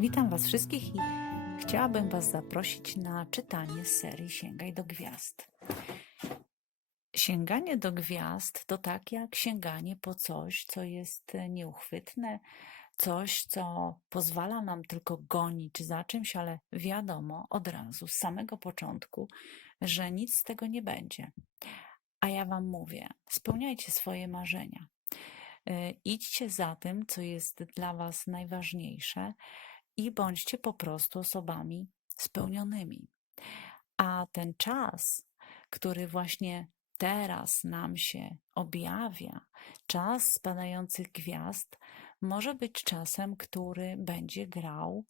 Witam Was wszystkich i chciałabym Was zaprosić na czytanie serii Sięgaj do Gwiazd. Sięganie do gwiazd to tak jak sięganie po coś, co jest nieuchwytne, coś, co pozwala nam tylko gonić za czymś, ale wiadomo od razu, z samego początku, że nic z tego nie będzie. A ja Wam mówię, spełniajcie swoje marzenia. Y, Idźcie za tym, co jest dla Was najważniejsze i bądźcie po prostu osobami spełnionymi. A ten czas, który właśnie teraz nam się objawia, czas spadających gwiazd, może być czasem, który będzie grał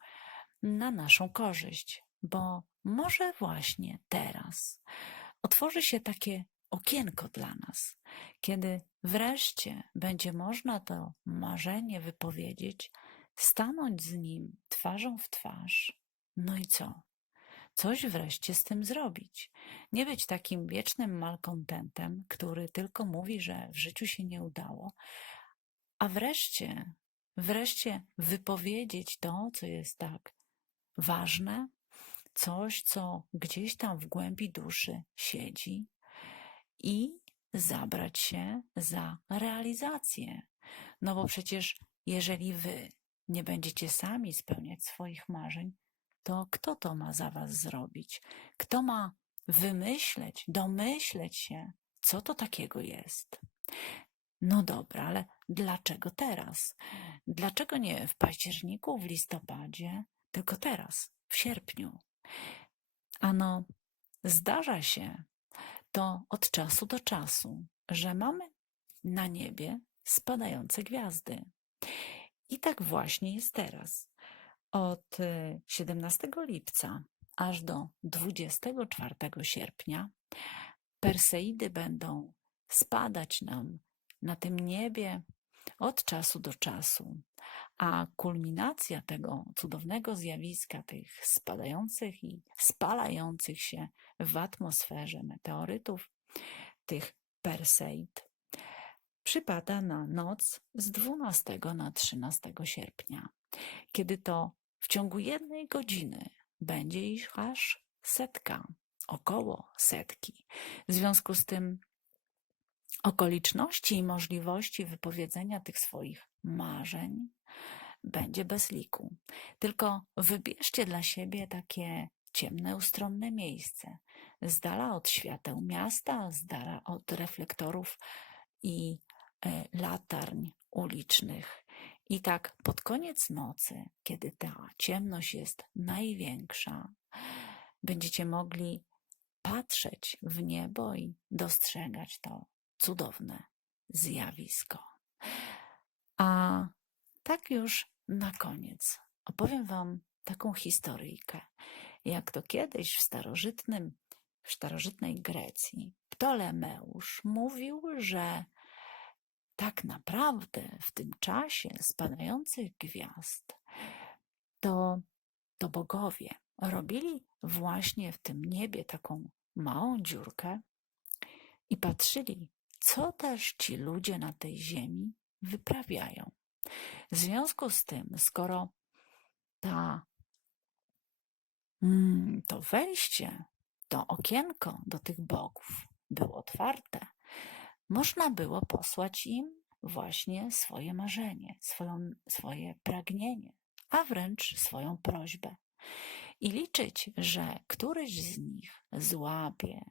na naszą korzyść, bo może właśnie teraz otworzy się takie okienko dla nas, kiedy wreszcie będzie można to marzenie wypowiedzieć, stanąć z nim twarzą w twarz. No i co? Coś wreszcie z tym zrobić. Nie być takim wiecznym malkontentem, który tylko mówi, że w życiu się nie udało, a wreszcie, wreszcie wypowiedzieć to, co jest tak ważne, coś, co gdzieś tam w głębi duszy siedzi i zabrać się za realizację. No bo przecież, jeżeli wy nie będziecie sami spełniać swoich marzeń, to kto to ma za was zrobić? Kto ma wymyśleć, domyśleć się, co to takiego jest? No dobra, ale dlaczego teraz? Dlaczego nie w październiku, w listopadzie, tylko teraz, w sierpniu? Ano, zdarza się to od czasu do czasu, że mamy na niebie spadające gwiazdy. I tak właśnie jest teraz. Od y, 17 lipca aż do 24 sierpnia Perseidy będą spadać nam na tym niebie od czasu do czasu, a kulminacja tego cudownego zjawiska, tych spadających i spalających się w atmosferze meteorytów, tych Perseid, przypada na noc z 12 na 13 sierpnia, kiedy to w ciągu jednej godziny będzie ich aż setka, około setki. W związku z tym okoliczności i możliwości wypowiedzenia tych swoich marzeń będzie bez liku. Tylko wybierzcie dla siebie takie ciemne, ustronne miejsce, z dala od świateł miasta, z dala od reflektorów i latarń ulicznych. I tak pod koniec nocy, kiedy ta ciemność jest największa, będziecie mogli patrzeć w niebo i dostrzegać to cudowne zjawisko. A tak już na koniec opowiem Wam taką historyjkę, jak to kiedyś w starożytnym, w starożytnej Grecji Ptolemeusz mówił, że tak naprawdę w tym czasie spadających gwiazd to, to bogowie robili właśnie w tym niebie taką małą dziurkę i patrzyli, co też ci ludzie na tej ziemi wyprawiają. W związku z tym, skoro ta, mm, to wejście, to okienko do tych bogów było otwarte, można było posłać im właśnie swoje marzenie, swoją, swoje pragnienie, a wręcz swoją prośbę. I liczyć, że któryś z nich złapie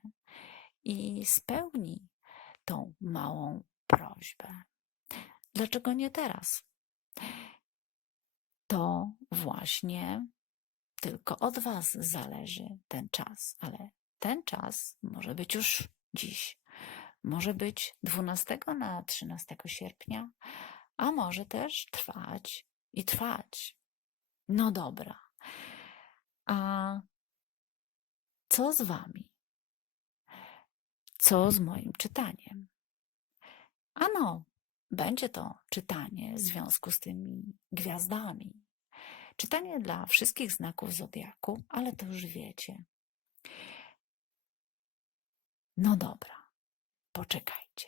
i spełni tą małą prośbę. Dlaczego nie teraz? To właśnie tylko od Was zależy ten czas, ale ten czas może być już dziś. Może być 12 na 13 sierpnia, a może też trwać i trwać. No dobra. A co z Wami? Co z moim czytaniem? Ano, będzie to czytanie w związku z tymi gwiazdami. Czytanie dla wszystkich znaków zodiaku, ale to już wiecie. No dobra, poczekajcie.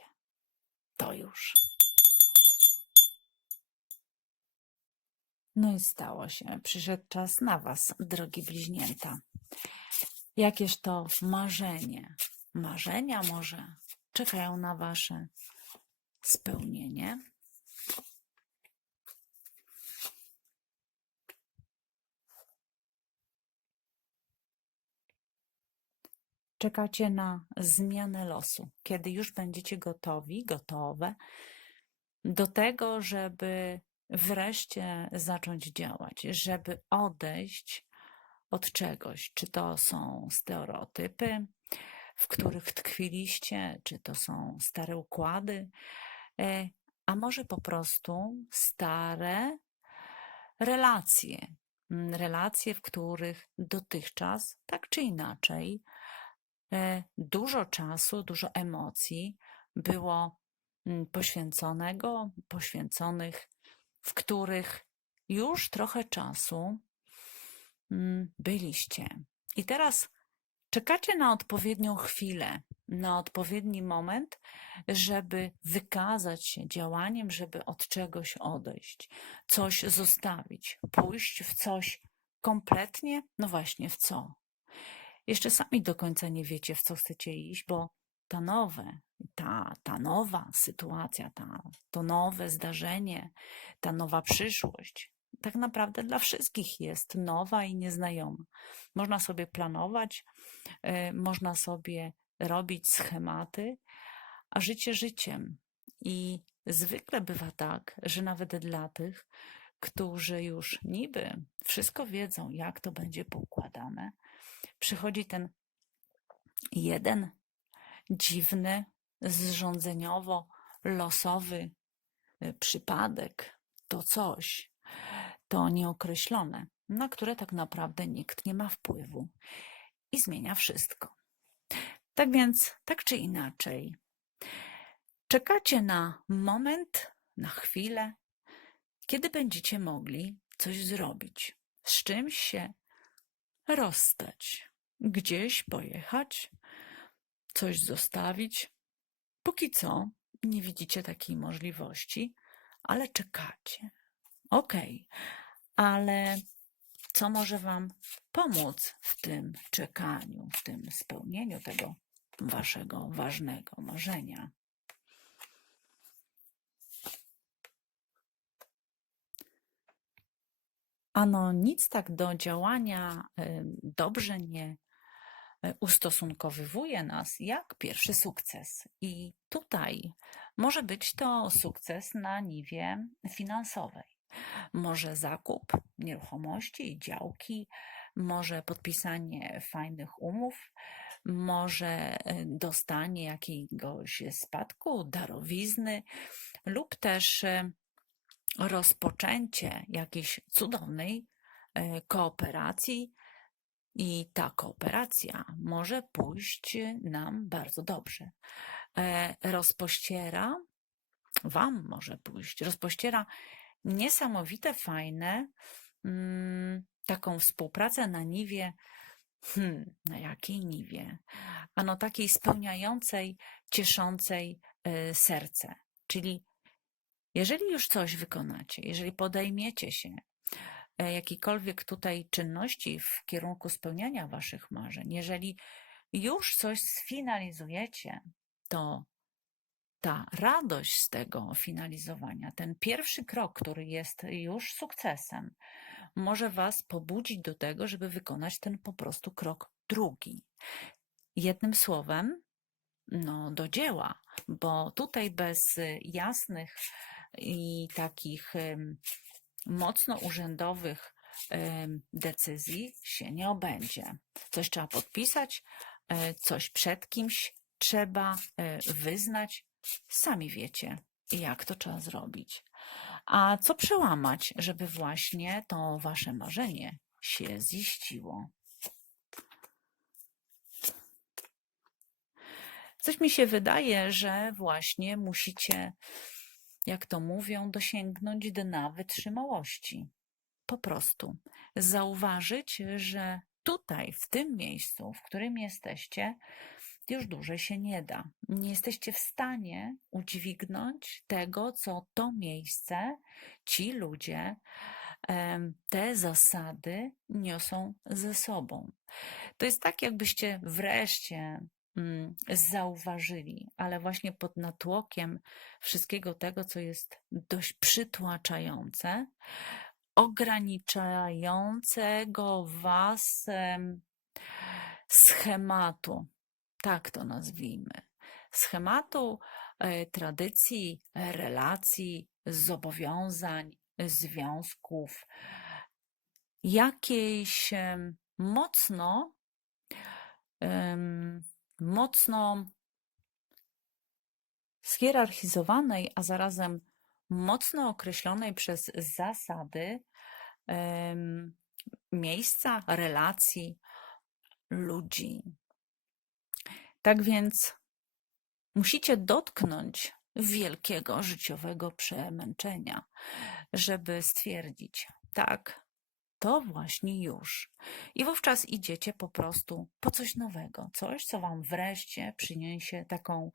To już. No i stało się. Przyszedł czas na Was, drogi bliźnięta. Jakież to marzenie, marzenia może czekają na Wasze spełnienie? Czekacie na zmianę losu, kiedy już będziecie gotowi, gotowe do tego, żeby wreszcie zacząć działać, żeby odejść od czegoś. Czy to są stereotypy, w których tkwiliście, czy to są stare układy, e, a może po prostu stare relacje. Mm, Relacje, w których dotychczas, tak czy inaczej, dużo czasu, dużo emocji było mm, poświęconego, poświęconych, w których już trochę czasu mm, byliście. I teraz czekacie na odpowiednią chwilę, na odpowiedni moment, żeby wykazać się działaniem, żeby od czegoś odejść, coś zostawić, pójść w coś kompletnie, no właśnie w co. Jeszcze sami do końca nie wiecie, w co chcecie iść, bo ta nowe, ta, ta nowa sytuacja, ta, to nowe zdarzenie, ta nowa przyszłość, tak naprawdę dla wszystkich jest nowa i nieznajoma. Można sobie planować, y, można sobie robić schematy, a życie życiem. I zwykle bywa tak, że nawet dla tych, którzy już niby wszystko wiedzą, jak to będzie poukładane, przychodzi ten jeden dziwny, zrządzeniowo-losowy y, przypadek, to coś, to nieokreślone, na które tak naprawdę nikt nie ma wpływu i zmienia wszystko. Tak więc, tak czy inaczej, czekacie na moment, na chwilę, kiedy będziecie mogli coś zrobić, z czymś się rozstać, gdzieś pojechać, coś zostawić. Póki co nie widzicie takiej możliwości, ale czekacie. Okej, ale co może Wam pomóc w tym czekaniu, w tym spełnieniu tego Waszego ważnego marzenia? Ano, nic tak do działania dobrze nie e, ustosunkowywuje nas jak pierwszy sukces. I tutaj może być to sukces na niwie finansowej. Może zakup nieruchomości, działki, może podpisanie fajnych umów, może e, dostanie jakiegoś spadku, darowizny, lub też e, rozpoczęcie jakiejś cudownej e, kooperacji. I ta kooperacja może pójść nam bardzo dobrze. E, Rozpościera, Wam może pójść, rozpościera niesamowite, fajne, mm, taką współpracę na niwie, hmm, na jakiej niwie? Ano takiej spełniającej, cieszącej e, serce. Czyli jeżeli już coś wykonacie, jeżeli podejmiecie się e, jakiejkolwiek tutaj czynności w kierunku spełniania waszych marzeń, jeżeli już coś sfinalizujecie, to ta radość z tego finalizowania, ten pierwszy krok, który jest już sukcesem, może Was pobudzić do tego, żeby wykonać ten po prostu krok drugi. Jednym słowem, no, do dzieła, bo tutaj bez y, jasnych i takich mocno urzędowych decyzji się nie obędzie. Coś trzeba podpisać, e, coś przed kimś trzeba e, wyznać. Sami wiecie, jak to trzeba zrobić. A co przełamać, żeby właśnie to wasze marzenie się ziściło? Coś mi się wydaje, że właśnie musicie, jak to mówią, dosięgnąć dna wytrzymałości. Po prostu zauważyć, że tutaj, w tym miejscu, w którym jesteście, już dłużej się nie da. Nie jesteście w stanie udźwignąć tego, co to miejsce, ci ludzie te zasady niosą ze sobą. To jest tak, jakbyście wreszcie zauważyli, ale właśnie pod natłokiem wszystkiego tego, co jest dość przytłaczające, ograniczającego was em, schematu, tak to nazwijmy, schematu e, tradycji, relacji, zobowiązań, związków, jakiejś mocno, mocno schierarchizowanej, a zarazem mocno określonej przez zasady em, miejsca, relacji, ludzi. Tak więc musicie dotknąć wielkiego życiowego przemęczenia, żeby stwierdzić, tak, to właśnie już. I wówczas idziecie po prostu po coś nowego, coś, co wam wreszcie przyniesie taką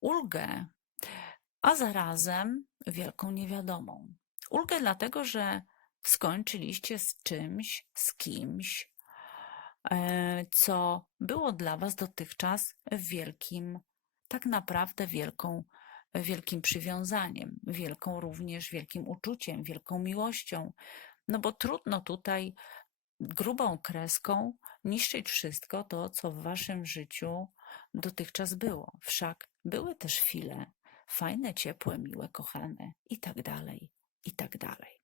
ulgę, a zarazem wielką niewiadomą. Ulgę dlatego, że skończyliście z czymś, z kimś, e, co było dla was dotychczas wielkim, tak naprawdę wielką, wielkim przywiązaniem, wielką również wielkim uczuciem, wielką miłością. No bo trudno tutaj grubą kreską niszczyć wszystko to, co w waszym życiu dotychczas było. Wszak były też chwile fajne, ciepłe, miłe, kochane i tak dalej, i tak dalej.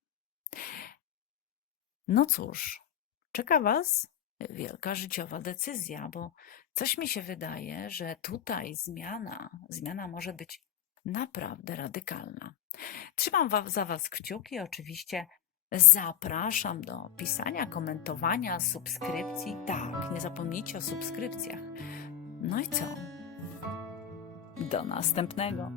No cóż, czeka Was wielka życiowa decyzja, bo coś mi się wydaje, że tutaj zmiana, zmiana może być naprawdę radykalna. Trzymam za Was kciuki, oczywiście zapraszam do pisania, komentowania, subskrypcji. Tak, nie zapomnijcie o subskrypcjach. No i co? Do następnego.